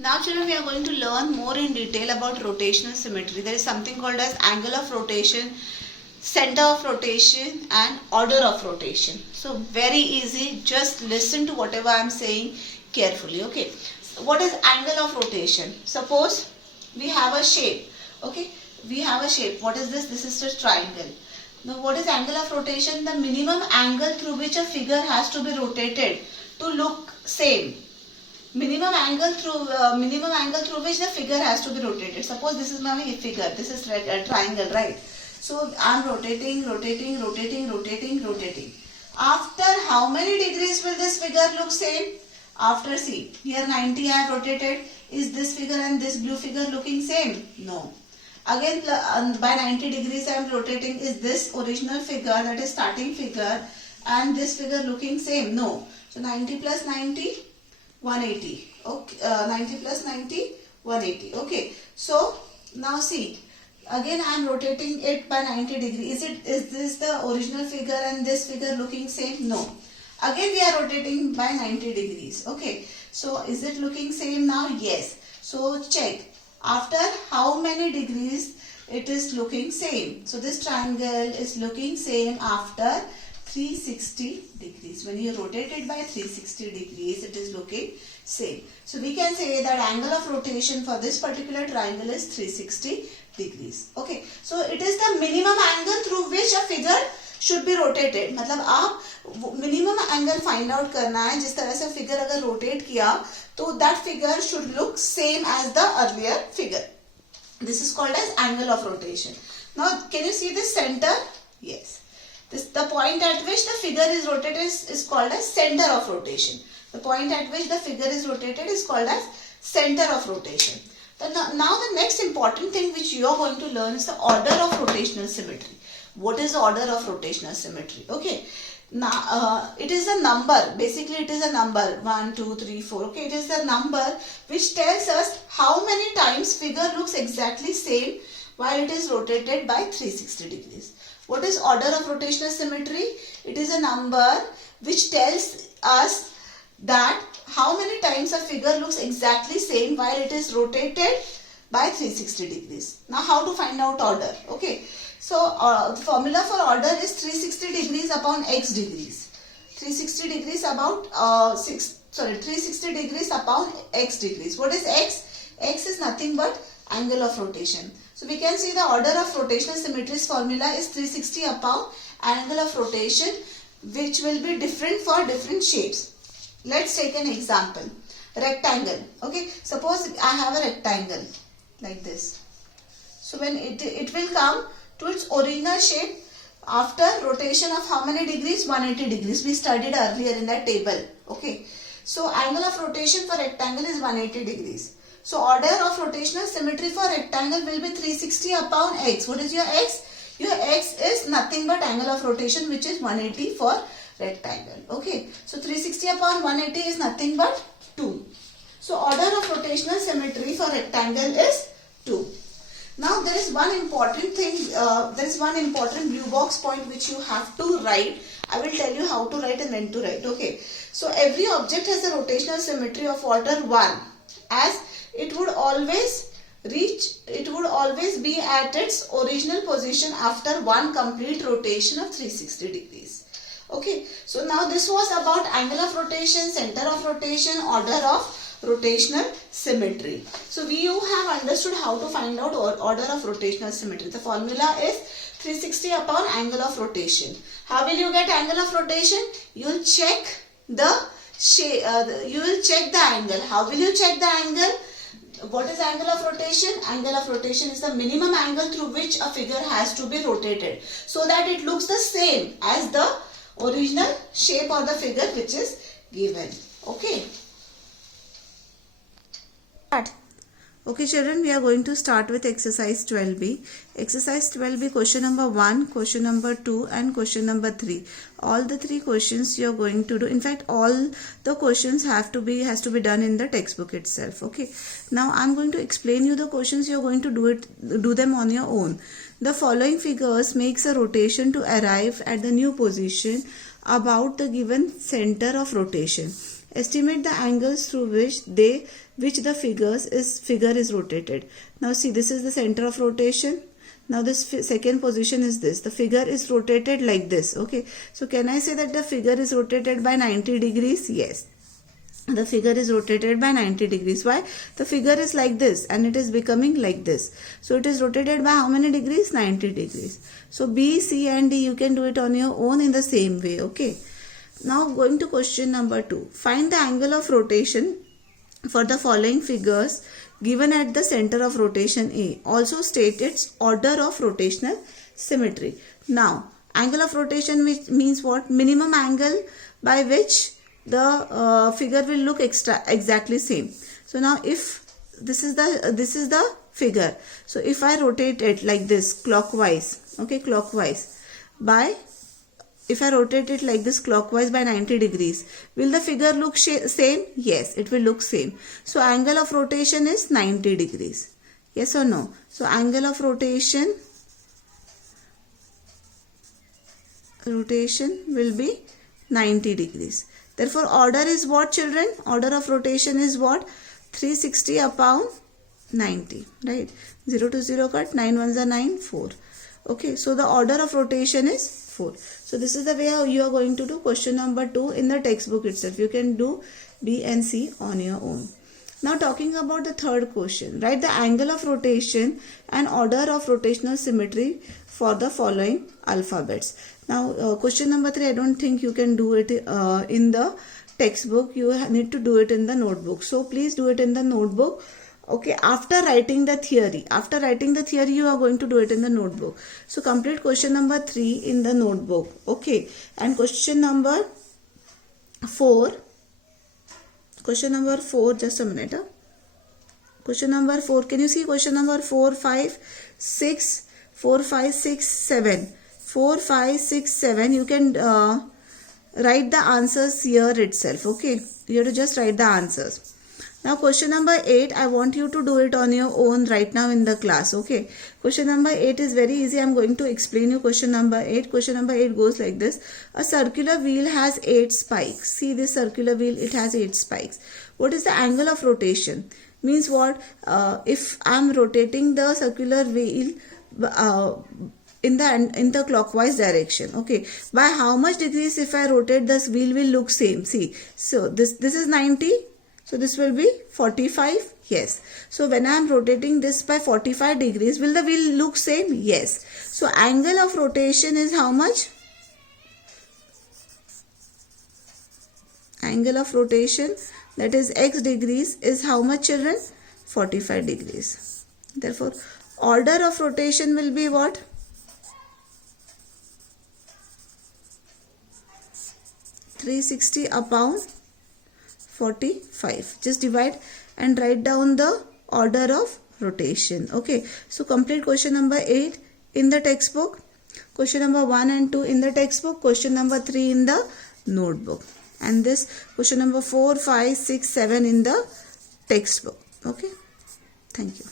Now children, we are going to learn more in detail about rotational symmetry. There is something called as angle of rotation, center of rotation and order of rotation. So very easy, just listen to whatever I am saying carefully. Okay, so what is angle of rotation? Suppose we have a shape. Okay, we have a shape. What is this? This is a triangle. Now what is angle of rotation? The minimum angle through which a figure has to be rotated to look same. Minimum angle through which the figure has to be rotated. Suppose this is my figure. This is a triangle, right? So I am rotating. After how many degrees will this figure look same? After, see, here 90 I have rotated. Is this figure and this blue figure looking same? No. Again by 90 degrees I am rotating. Is this original figure, that is starting figure, and this figure looking same? No. So 90 plus 90, 180. Okay, 90 plus 90, 180. Okay. So now see, again I am rotating it by 90 degrees. Is this the original figure and this figure looking same? No. Again we are rotating by 90 degrees. Okay. So is it looking same now? Yes. So check. After how many degrees it is looking same? So this triangle is looking same after 360 degrees. When you rotate it by 360 degrees, it is looking same. So we can say that angle of rotation for this particular triangle is 360 degrees. Okay. So it is the minimum angle through which a figure should be rotated. मतलब आप minimum angle find out करना है. जिस तरह से figure अगर rotate किया, तो that figure should look same as the earlier figure. This is called as angle of rotation. Now, can you see this center? Yes. The point at which the figure is rotated is called as center of rotation. The point at which the figure is rotated is called as center of rotation. Now the next important thing which you are going to learn is the order of rotational symmetry. What is the order of rotational symmetry? Okay. Now it is a number. Basically it is a number 1, 2, 3, 4. Okay. It is a number which tells us how many times figure looks exactly same while it is rotated by 360 degrees. What is order of rotational symmetry? It is a number which tells us that how many times a figure looks exactly same while it is rotated by 360 degrees. Now how to find out order? Okay. So the formula for order is 360 degrees upon x degrees. 360 degrees about 360 degrees upon x degrees. What is x? X is nothing but angle of rotation. So we can see the order of rotational symmetry's formula is 360 upon angle of rotation, which will be different for different shapes. Let's take an example. Rectangle. Okay. Suppose I have a rectangle like this. So when it will come to its original shape after rotation of how many degrees? 180 degrees. We studied earlier in that table. Okay. So angle of rotation for rectangle is 180 degrees. So order of rotational symmetry for rectangle will be 360 upon x. What is your x? Your x is nothing but angle of rotation, which is 180 for rectangle. Okay. So 360 upon 180 is nothing but 2. So order of rotational symmetry for rectangle is 2. Now there is one important thing, there is one important blue box point which you have to write. I will tell you how to write and when to write. Okay. So every object has a rotational symmetry of order 1, as it would always be at its original position after one complete rotation of 360 degrees. Okay. So now this was about angle of rotation, center of rotation, order of rotational symmetry. So you have understood how to find out order of rotational symmetry. The formula is 360 upon angle of rotation. How will you get angle of rotation? You will check the angle. How will you check the angle? What is angle of rotation? Angle of rotation is the minimum angle through which a figure has to be rotated so that it looks the same as the original shape or the figure which is given. Okay. Okay children, we are going to start with exercise 12b. Exercise 12b, question number 1, question number 2 and question number 3. All the 3 questions you are going to do. In fact, all the questions has to be done in the textbook itself. Okay. Now I am going to explain you the questions. You are going to do them on your own. The following figures makes a rotation to arrive at the new position about the given center of rotation. Estimate the angles through which the figure is rotated. Now see, this is the center of rotation. Now this second position is this. The figure is rotated like this. Okay. So can I say that the figure is rotated by 90 degrees? Yes. The figure is rotated by 90 degrees. Why? The figure is like this and it is becoming like this. So it is rotated by how many degrees? 90 degrees. So B, C and D, you can do it on your own in the same way. Okay. Now going to question number 2. Find the angle of rotation for the following figures given at the center of rotation A. Also state its order of rotational symmetry. Now, angle of rotation means what? Minimum angle by which the figure will look exactly same. So now if this is the figure, so if I rotate it like this clockwise, okay, clockwise, if I rotate it like this clockwise by 90 degrees, will the figure look same? Yes, it will look same. So angle of rotation is 90 degrees. Yes or no? So angle of rotation will be 90 degrees. Therefore, order is what, children? Order of rotation is what? 360 upon 90, right? 0 to 0 cut, 9 ones are 9, 4. Okay, so the order of rotation is 4. So this is the way how you are going to do question number 2 in the textbook itself. You can do B and C on your own. Now talking about the third question, write the angle of rotation and order of rotational symmetry for the following alphabets. Now question number 3, I don't think you can do it in the textbook. You need to do it in the notebook. So please do it in the notebook. Okay, after writing the theory, you are going to do it in the notebook. So complete question number 3 in the notebook. Okay, and question number 4, just a minute. Question number 4, can you see question number 4, 5, 6, 4, 5, 6, 7. 4, 5, 6, 7. You can write the answers here itself. Okay, you have to just write the answers. Now question number 8, I want you to do it on your own right now in the class. Okay, question number 8 is very easy. I am going to explain you question number 8. Question number 8 goes like this. A circular wheel has 8 spikes. See this circular wheel, it has 8 spikes. What is the angle of rotation? Means what? If I am rotating the circular wheel in the clockwise direction, okay, by how much degrees if I rotate this wheel will look same? See, so this is 90, so this will be 45. Yes, so when I am rotating this by 45 degrees, will the wheel look same? Yes. So angle of rotation is how much? Angle of rotation, that is x degrees, is how much, children? 45 degrees. Therefore order of rotation will be what? 360 upon 45. Just divide and write down the order of rotation. Okay, so complete question number 8 in the textbook, question number 1 and 2 in the textbook, question number 3 in the notebook, and this question number 4, 5, 6, 7 in the textbook. Okay, thank you.